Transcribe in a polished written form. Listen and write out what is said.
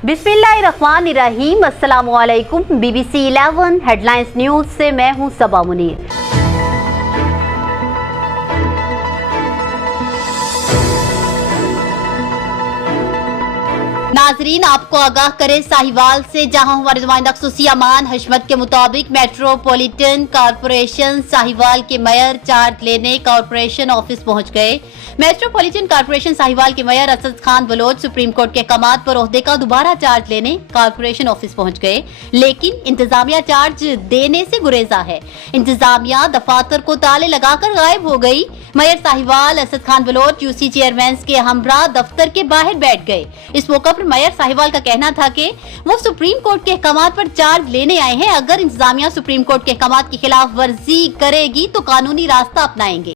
बिस्मिल्लाहिर्रहमानिर्रहीम। अस्सलामु अलैकुम। BBC 11 हेडलाइंस न्यूज से मैं हूं सबा मुनीर। नाजरीन, आपको आगाह करे साहिवाल से, जहां हमारे नुमाइंदा खुसूसी अमान हशमत के मुताबिक मेट्रोपॉलिटन कॉरपोरेशन साहिवाल के मेयर चार्ज लेने कॉरपोरेशन ऑफिस पहुंच गए। मेट्रोपॉलिटन कॉरपोरेशन साहिवाल के mayor Asad Khan Baloch supreme court के अहकामात पर ओहदे का दोबारा चार्ज लेने कॉरपोरेशन ऑफिस पहुंच गए, लेकिन इंतजामिया चार्ज देने से गुरेजा है। इंतजामिया दफातर को ताले लगाकर गायब हो गई। Mayor Sahiwal Asad Khan Baloch UC chairman के हमरा दफ्तर के बाहर बैठ गए। इस मौके पर मेयर साहिवाल का कहना था कि वो सुप्रीम कोर्ट के अहकामात पर चार्ज लेने आए हैं। अगर इंतजामिया सुप्रीम कोर्ट के अहकामात की खिलाफ वर्जी करेगी तो कानूनी रास्ता अपनाएंगे।